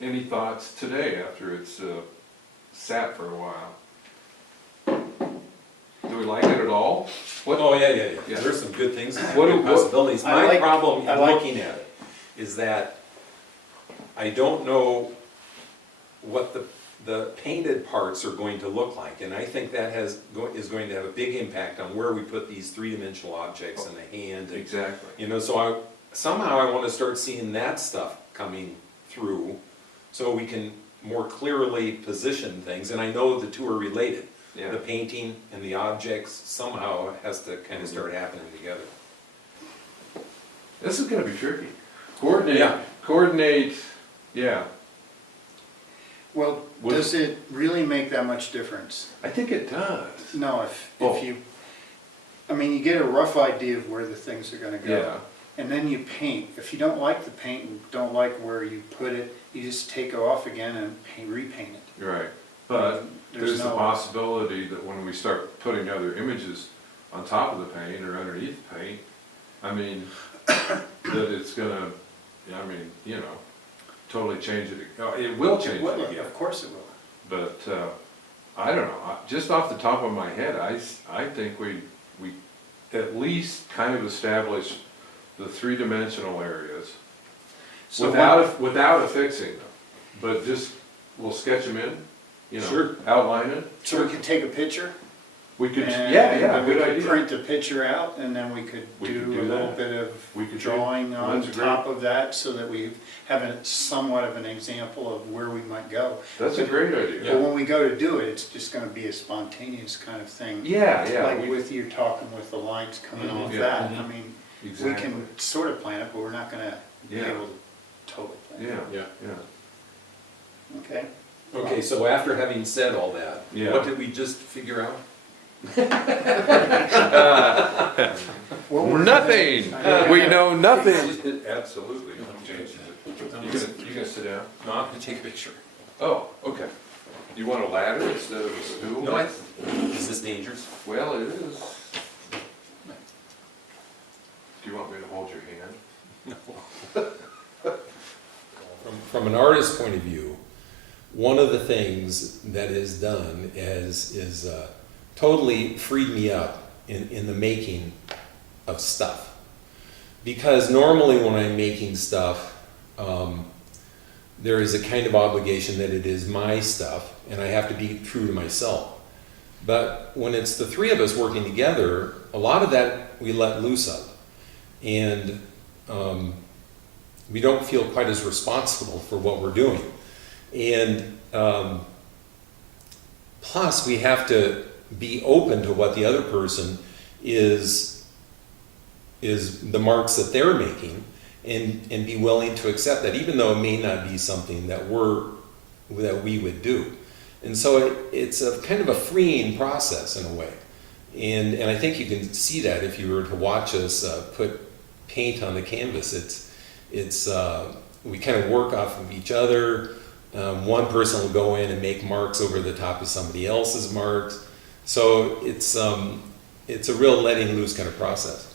Any thoughts today after it's sat for a while? Do we like it at all? What? Oh, yeah. There's some good things, What good possibilities. My problem in like looking at it is that I don't know what the painted parts are going to look like, and I think that is going to have a big impact on where we put these three-dimensional objects in the hand. And, Exactly. you know, so somehow I want to start seeing that stuff coming through, so we can more clearly position things. And I know the two are related. Yeah. The painting and the objects somehow has to kind of start happening together. This is going to be tricky. Coordinate, yeah. Well, does it really make that much difference? I think it does. No, if you, I mean, you get a rough idea of where the things are gonna go. Yeah. And then you paint. If you don't like the paint and don't like where you put it, you just take it off again and repaint it. Right. But there's the no- possibility that when we start putting other images on top of the paint or underneath the paint, I mean, that it's gonna, I mean, you know, totally change it. It will change it again. Of course it will. But I don't know. Just off the top of my head, I think we at least kind of establish the three-dimensional areas So without affixing them, but just we'll sketch them in. You know, Sure. outline it. So we could take a picture? We could, and yeah, then good we could idea. print the picture out, and then we could We could do do a little that. bit We of could drawing do- on that's top of that, so that we have somewhat of an example of where we might go. That's a great idea. But when we go to do it, it's just gonna be a spontaneous kind of thing. Yeah, Like we- with you talking with the lines coming off Yeah. that. I mean, we exactly. can sort of plan it, but we're not gonna be Yeah. able to totally plan it. Yeah, yeah. Okay? Okay, so after having said all that, Yeah. what did we just figure out? Well, we're- Nothing. We know nothing. It Absolutely changes it. You gonna sit down? No, I'm gonna take a picture. Oh, okay. You want a ladder instead of a stool? No, is this dangerous? Well, it is. Do you want me to hold your hand? From an artist's point of view, one of the things that is done is totally freed me up in the making of stuff. Because normally when I'm making stuff, there is a kind of obligation that it is my stuff and I have to be true to myself. But when it's the three of us working together, a lot of that we let loose of. And we don't feel quite as responsible for what we're doing. And plus we have to be open to what the other person is the marks that they're making, and be willing to accept that, even though it may not be something that we would do. And so it's a kind of a freeing process in a way. And I think you can see that if you were to watch us put paint on the canvas. It's we kind of work off of each other. One person will go in and make marks over the top of somebody else's marks. So it's a real letting loose kind of process.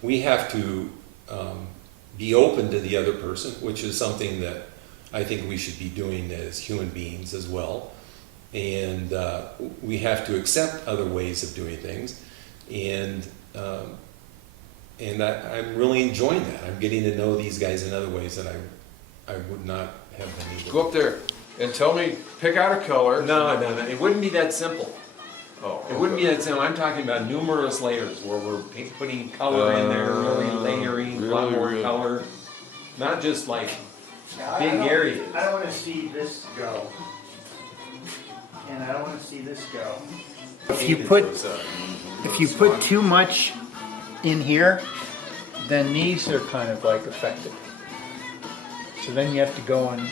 We have to be open to the other person, which is something that I think we should be doing as human beings as well. And we have to accept other ways of doing things. And I'm really enjoying that. I'm getting to know these guys in other ways that I would not have been able to. Go up there and tell me, pick out a color. No, it wouldn't be that simple. Oh, It wouldn't be that simple. I'm talking about numerous layers where we're putting color in there, really layering, a lot more really. color. Not just like Now, big areas. I don't want to see this go. And I don't want to see this go. If you put too much in here, then these are kind of like affected. So then you have to go and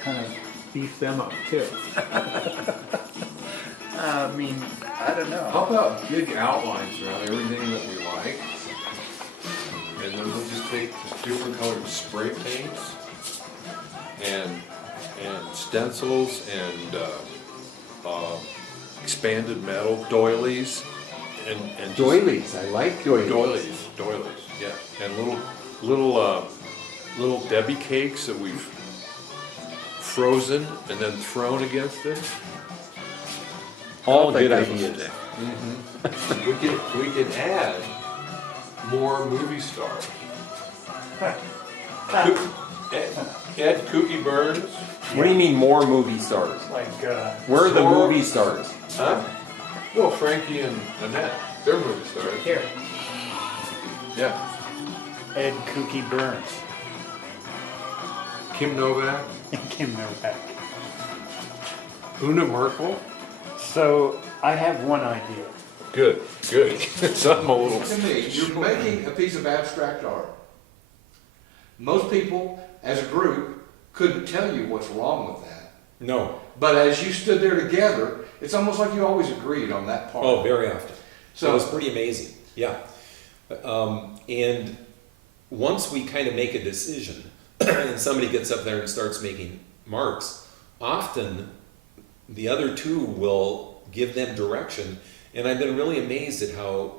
kind of beef them up too. I mean, I don't know. How about big outlines around everything that we like? And then we'll just take different colored spray paints and stencils and expanded metal doilies and just- Doilies, I like doilies. Doilies, yeah, and little Debbie cakes that we've frozen and then thrown against it. All Like good that ideas. We could add more movie stars. Add Kooky Burns. What do you mean more movie stars? Like, Where are the More- movie stars? Huh? Well, Frankie and Annette, they're movie stars. here, Yeah. Ed Kooky Burns, Kim Novak, Kim Novak. Una Merkel. So I have one idea. Good. Something a little. To me, you're making a piece of abstract art. Most people, as a group, couldn't tell you what's wrong with that. No. But as you stood there together, it's almost like you always agreed on that part. Oh, very often. So So- it was pretty amazing. Yeah. And once we kind of make a decision and somebody gets up there and starts making marks, often the other two will give them direction. And I've been really amazed at how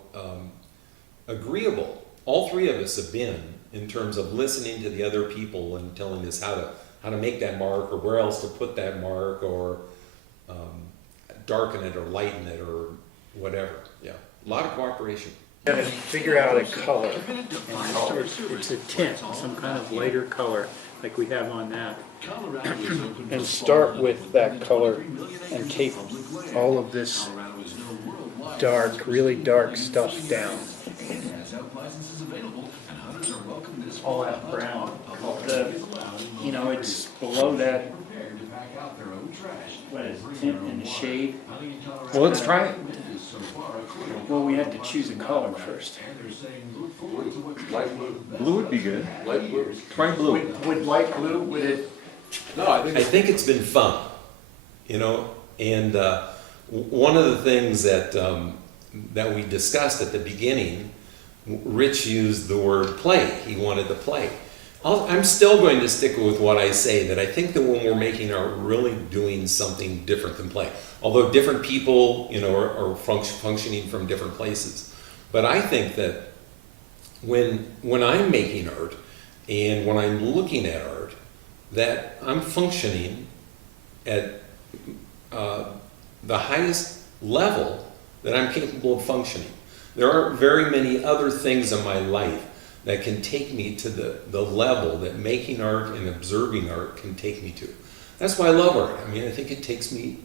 agreeable all three of us have been in terms of listening to the other people and telling us how to make that mark or where else to put that mark or darken it or lighten it or whatever. Yeah, a lot of cooperation. Gotta figure out a color. It's a tint, some kind of lighter color, like we have on that. And start with that color and tape all of this dark, really dark stuff down. All that brown. It's below that, what is it, tint and shade. Well, let's try it. Well, we had to choose a color first. Light blue. Blue would be good. Light blue. Try blue. Would light blue, would it? No, I think I think it's been fun, and one of the things that that we discussed at the beginning, Rich used the word play. He wanted to play. I'm still going to stick with what I say, that I think that when we're making art, we're really doing something different than play. Although different people, are functioning from different places. But I think that when I'm making art and when I'm looking at art, that I'm functioning at the highest level that I'm capable of functioning. There aren't very many other things in my life that can take me to the level that making art and observing art can take me to. That's why I love art. I mean, I think it takes me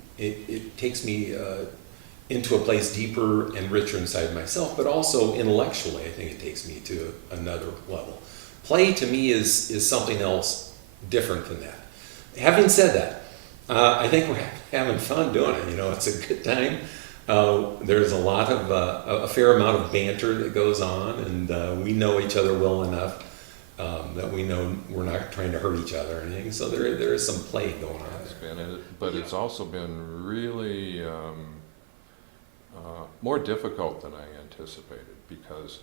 into a place deeper and richer inside myself, but also intellectually, I think it takes me to another level. Play to me is something else different than that. Having said that, I think we're having fun doing it. It's a good time. There's a fair amount of banter that goes on, and we know each other well enough that we know we're not trying to hurt each other or anything. So there is some play going on there. But it's also been really more difficult than I anticipated because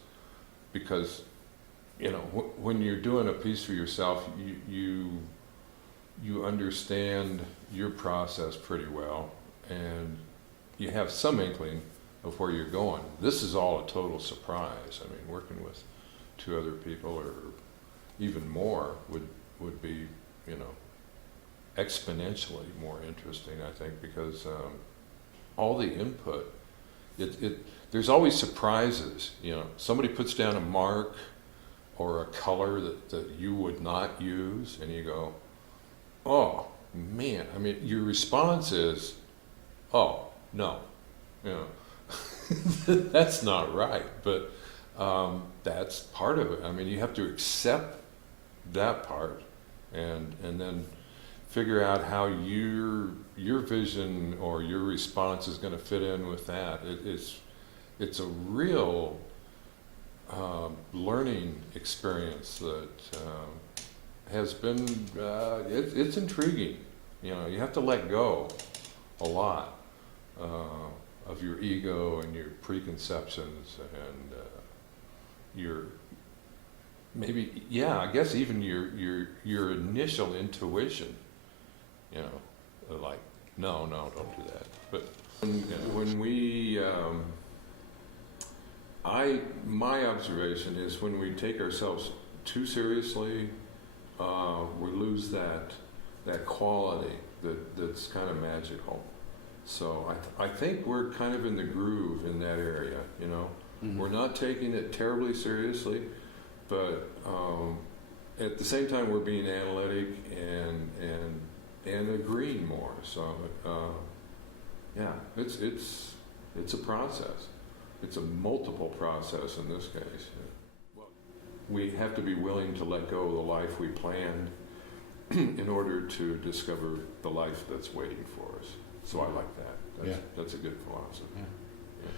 when you're doing a piece for yourself, you understand your process pretty well, and you have some inkling of where you're going. This is all a total surprise. I mean, working with two other people or even more would be, exponentially more interesting, I think, because all the input, there's always surprises. Somebody puts down a mark or a color that you would not use, and you go, oh man, I mean, your response is, oh, no, that's not right, but that's part of it. I mean, you have to accept that part and then figure out how your vision or your response is going to fit in with that. It's a real learning experience that has been, it's intriguing. You have to let go a lot of your ego and your preconceptions and your I guess even your initial intuition, like no, don't do that. But when we My observation is when we take ourselves too seriously, we lose that quality that's kind of magical. So I think we're kind of in the groove in that area, you know. We're not taking it terribly seriously, but at the same time we're being analytic and agreeing more. So yeah, it's a process. It's a multiple process in this case. We have to be willing to let go of the life we planned in order to discover the life that's waiting for us. So I like that. That's a good philosophy. Yeah. Yeah.